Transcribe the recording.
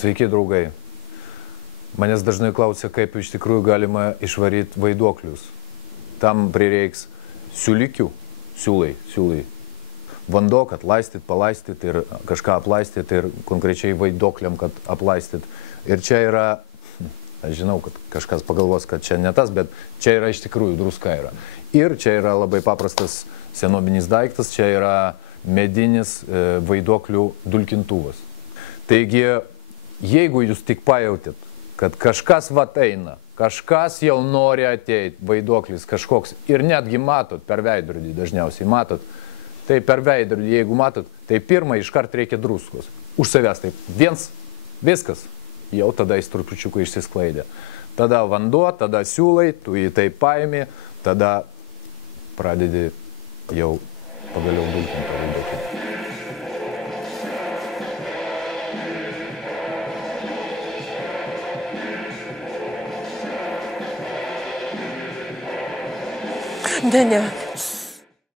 Sveiki, draugai. Manęs dažnai klausia, kaip iš tikrųjų galima išvaryti vaiduoklius. Tam prireiks siūlikių, siūlai. Vanduo, kad laistyt, palaistyt ir kažką aplaistyt ir konkrečiai vaiduokliam, kad aplaistyt. Ir čia yra, aš žinau, kad kažkas pagalvos, kad čia ne tas, bet čia yra iš tikrųjų druska yra. Ir čia yra labai paprastas senovinis daiktas, čia yra medinis vaiduoklių dulkintuvas. Taigi, jeigu jūs tik pajautėt, kad kažkas vat eina, kažkas jau nori ateiti, vaiduoklis kažkoks, ir netgi matot per veidrodį, dažniausiai matot, tai per veidrodį, jeigu matot, tai pirmą iškart reikia druskos. Už savęs taip, viens, viskas, jau tada jis trupučiuką išsisklaidė. Tada vanduo, tada siūlai, tu jį taip paimi, tada pradedi jau pagaliau dulkinti vaiduoklį. Ne.